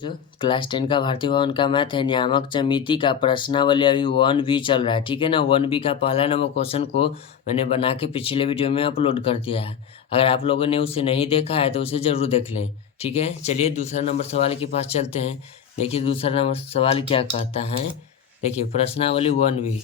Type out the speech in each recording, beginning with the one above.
जो क्लास 10 का भारतीय भवन का मैथ है, नियामक समिति का प्रश्नावली अभी 1B चल रहा है, ठीक है ना। 1B का पहला नंबर क्वेश्चन को मैंने बना के पिछले वीडियो में अपलोड कर दिया है। अगर आप लोगों ने उसे नहीं देखा है तो उसे ज़रूर देख लें, ठीक है। चलिए दूसरा नंबर सवाल के पास चलते हैं। देखिए दूसरा नंबर सवाल क्या कहता है। देखिए प्रश्नावली 1B,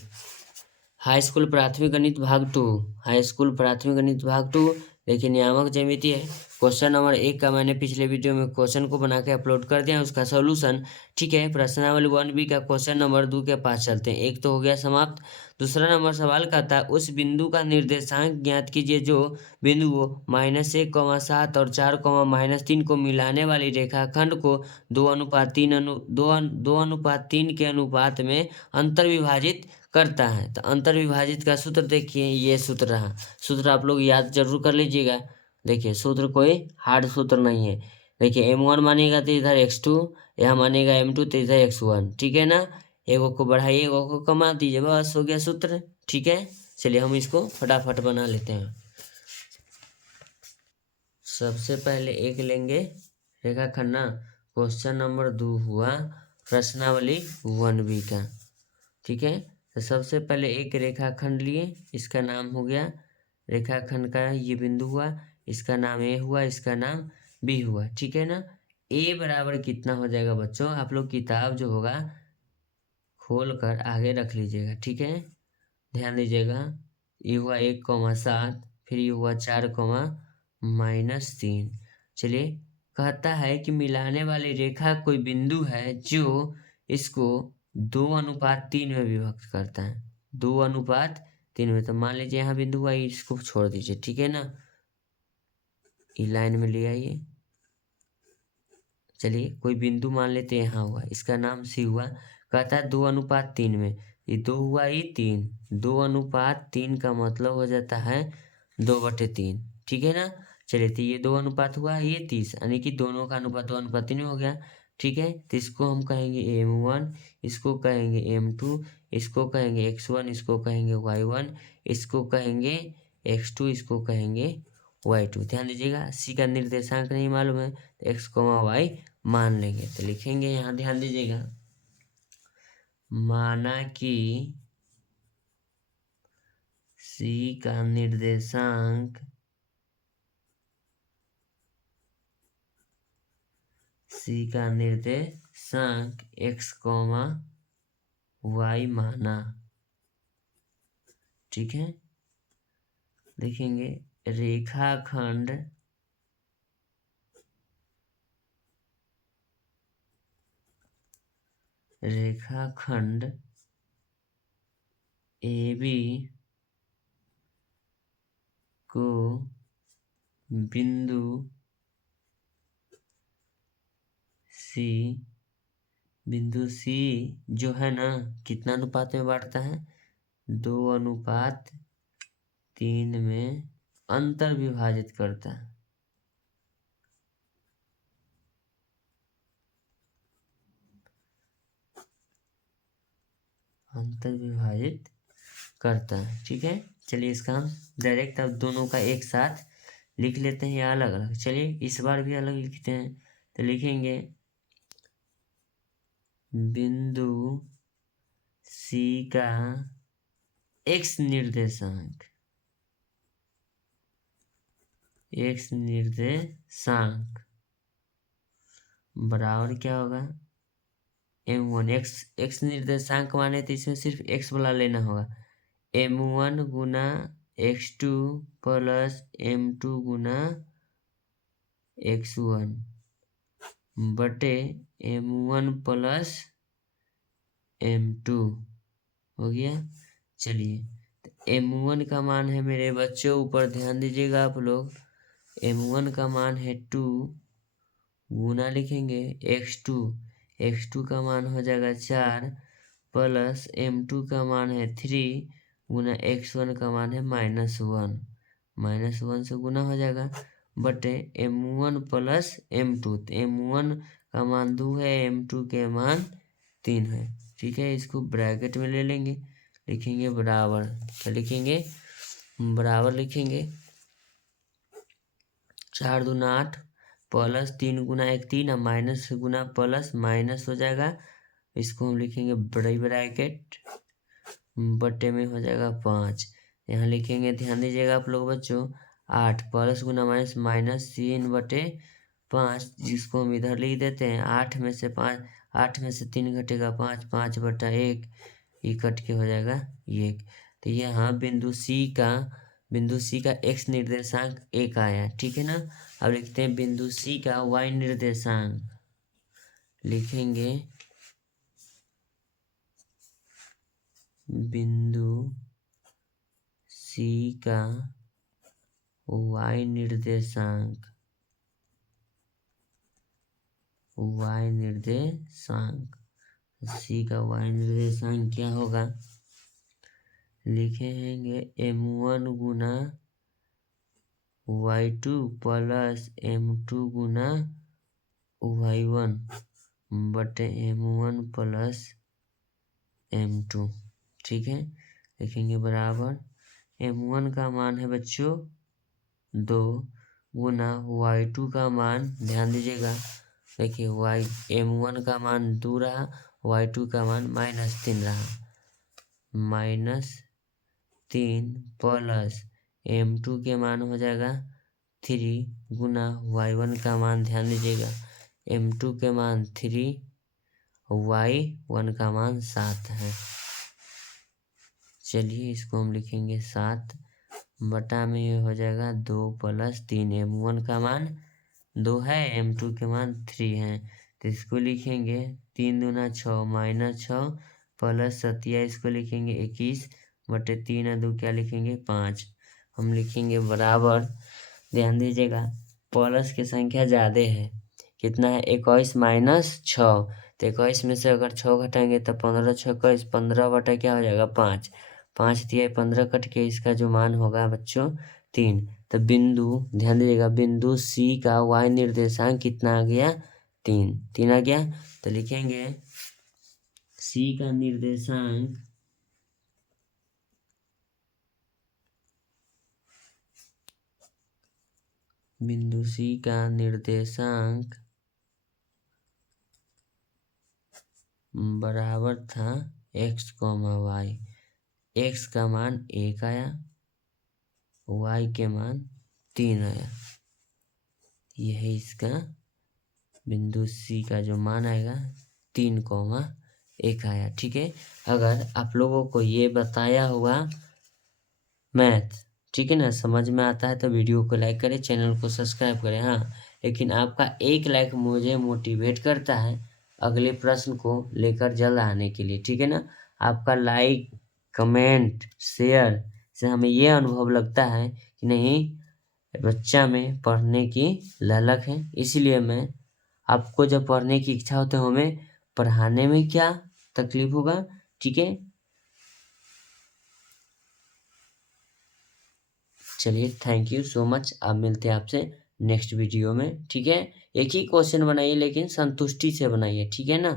हाई स्कूल प्राथमिक गणित भाग 2, हाई स्कूल प्राथमिक गणित भाग 2। देखिए नियामक ज्यामिति है। क्वेश्चन नंबर 1 का मैंने पिछले वीडियो में क्वेश्चन को बना के अपलोड कर दिया, उसका सोल्यूशन, ठीक है। प्रश्नावली 1B का क्वेश्चन नंबर 2 के पास चलते हैं। एक तो हो गया समाप्त। दूसरा नंबर सवाल कहता है उस बिंदु का निर्देशांक ज्ञात कीजिए जो बिंदु -1, 7 और 4, -3 को मिलाने वाली रेखाखंड को 2:3 के अनुपात में अंतर विभाजित करता है। तो अंतर विभाजित का सूत्र देखिए, ये सूत्र रहा। सूत्र आप लोग याद जरूर कर लीजिएगा। देखिए सूत्र कोई हार्ड सूत्र नहीं है। देखिए m1 मानेगा तो इधर x2, यहाँ मानेगा m2 तो इधर x1, ठीक है ना। एगो को बढ़ाइए, एगो को कमा दीजिए, बस हो गया सूत्र, ठीक है। चलिए हम इसको फटाफट बना लेते हैं। सबसे पहले एक लेंगे रेखाखंड ना। क्वेश्चन नंबर 2 हुआ प्रश्नावली 1B का, ठीक है। तो सबसे पहले एक रेखाखंड लिए, इसका नाम हो गया, रेखाखंड का ये बिंदु हुआ, इसका नाम ए हुआ, इसका नाम बी हुआ, ठीक है ना। ए बराबर कितना हो जाएगा बच्चों, आप लोग किताब जो होगा खोल कर आगे रख लीजिएगा, ठीक है। ध्यान दीजिएगा, ये हुआ 1,7, फिर ये हुआ 4,-3। चलिए कहता है कि मिलाने वाली रेखा कोई बिंदु है जो इसको 2:3 में विभक्त करता है, 2:3 में। तो मान लीजिए यहाँ बिंदु हुआ, इसको छोड़ दीजिए, ठीक है ना। ये लाइन में ले आइए। चलिए कोई बिंदु मान लेते हैं यहाँ हुआ, इसका नाम सी हुआ। कहता है 2:3 में, ये 2 हुआ, ये 3, 2:3 का मतलब हो जाता है 2/3, ठीक है ना। चलिए तो ये 2 अनुपात हुआ, ये 30, यानी कि दोनों का अनुपात 2:3 हो गया, ठीक है। तो इसको हम कहेंगे m1, इसको कहेंगे m2, इसको कहेंगे x1, इसको कहेंगे y1, इसको कहेंगे x2, इसको कहेंगे y2। ध्यान दीजिएगा, सी का निर्देशांक नहीं मालूम है तो x, y मान लेंगे। तो लिखेंगे यहाँ, ध्यान दीजिएगा, माना कि C का निर्देशांक x, y माना, ठीक है। लिखेंगे रेखाखंड AB को बिंदु C जो है ना कितना अनुपात में बांटता है, 2:3 में अंतर विभाजित करता है। अंतर विभाजित करता है, ठीक है। चलिए इसका हम डायरेक्ट अब दोनों का एक साथ लिख लेते हैं या अलग अलग। चलिए इस बार भी अलग लिखते हैं। तो लिखेंगे बिंदु C का x निर्देशांक बराबर क्या होगा, m1, x निर्देशांक माने तो इसमें सिर्फ x वाला लेना होगा, m1 गुना x2 प्लस m2 गुना x1 बटे m1 प्लस m2 हो गया। चलिए m1 का मान है मेरे बच्चों, ऊपर ध्यान दीजिएगा आप लोग, m1 का मान है 2 गुना लिखेंगे x2 का मान हो जाएगा 4 प्लस m2 का मान है 3 गुना x1 का मान है -1, -1 से गुना हो जाएगा बटे m1 प्लस m2। तो m1 का मान 2 है, m2 के मान 3 है, ठीक है। इसको ब्रैकेट में ले लेंगे, लिखेंगे बराबर, क्या लिखेंगे, बराबर लिखेंगे 4 दूना 8 प्लस 3 × 1 3, अब माइनस गुना प्लस माइनस हो जाएगा, इसको हम लिखेंगे बड़ी ब्रैकेट, बटे में हो जाएगा 5। यहाँ लिखेंगे, ध्यान दीजिएगा आप लोग बच्चों, 8 प्लस गुना माइनस माइनस 3/5, जिसको हम इधर लिख देते हैं। 8 में से 3 घटेगा 5, 5/1, ये कट के हो जाएगा 1। तो यहाँ बिंदु सी का x निर्देशांक 1 आया, ठीक है ना। अब लिखते हैं बिंदु सी का y निर्देशांक, लिखेंगे बिंदु सी का y निर्देशांक सी का y निर्देशांक क्या होगा, लिखेंगे m1 गुना y2 प्लस m2 गुना y1 बटे m1 प्लस m2, ठीक है। लिखेंगे बराबर, m1 का मान है बच्चों 2 गुना y2 का मान, ध्यान दीजिएगा, देखिए m1 का मान 2 रहा, y2 का मान -3 रहा, -3 प्लस m2 के मान हो जाएगा 3 गुना y1 का मान, ध्यान दीजिएगा, m2 के मान 3, y1 का मान 7 है। चलिए इसको हम लिखेंगे 7 बटा में, ये हो जाएगा 2 + 3, m1 का मान 2 है, m2 के मान 3 है, तो इसको लिखेंगे 3 दूना 6 -6 प्लस 7, इसको लिखेंगे 21 बटे 3 और 2 क्या लिखेंगे 5। हम लिखेंगे बराबर, ध्यान दीजिएगा प्लस की संख्या ज़्यादा है, कितना है 21 - 6, तो 21 में से अगर 6 घटाएंगे तो 15 × 6 = 21, 15 बटा क्या हो जाएगा 5, 5 दिया 15 कट के, इसका जो मान होगा बच्चों 3। तो ध्यान दीजिएगा बिंदु सी का y निर्देशांक कितना आ गया 3 आ गया। तो लिखेंगे सी का निर्देशांक बिंदु सी का निर्देशांक बराबर था x, y, x का मान 1 आया, y के मान 3 आया, यही इसका बिंदु सी का जो मान आएगा 3, 1 आया, ठीक है। अगर आप लोगों को ये बताया हुआ मैथ, ठीक है ना, समझ में आता है तो वीडियो को लाइक करें, चैनल को सब्सक्राइब करें। हाँ, लेकिन आपका एक लाइक मुझे मोटिवेट करता है अगले प्रश्न को लेकर जल्द आने के लिए, ठीक है ना। आपका लाइक, कमेंट, शेयर से हमें ये अनुभव लगता है कि नहीं, बच्चा में पढ़ने की ललक है, इसलिए मैं आपको जब पढ़ने की इच्छा हो तो हमें पढ़ाने में क्या तकलीफ होगा, ठीक है। चलिए थैंक यू सो मच, अब मिलते हैं आपसे नेक्स्ट वीडियो में, ठीक है। एक ही क्वेश्चन बनाइए लेकिन संतुष्टि से बनाइए, ठीक है ना।